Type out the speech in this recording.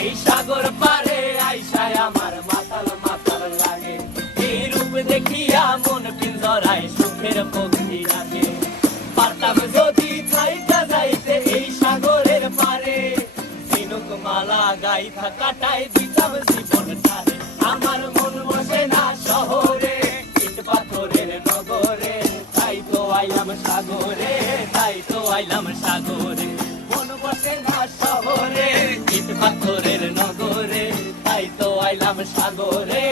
এই সাগর পারে আইসায় আমার মাতাল মাতাল লাগে, এই রূপ দেখিয়া মন পিঞ্জরায় সুখের পক্ষী রাখে। পারতাম যদি থাইকা যাইতে এই সাগরের পারে, ঝিনুক মালা গাইথা কাটাই দিতাম জীবনটারে। আমার মন বসে না শহরে, ইট পাথরের নগরে, তাই তো আইলাম সাগরে, তাই তো আইলাম সাগরে। মন বসে না শহরে, ইট পাথরের নগরে, তাই তো আইলাম সাগরে।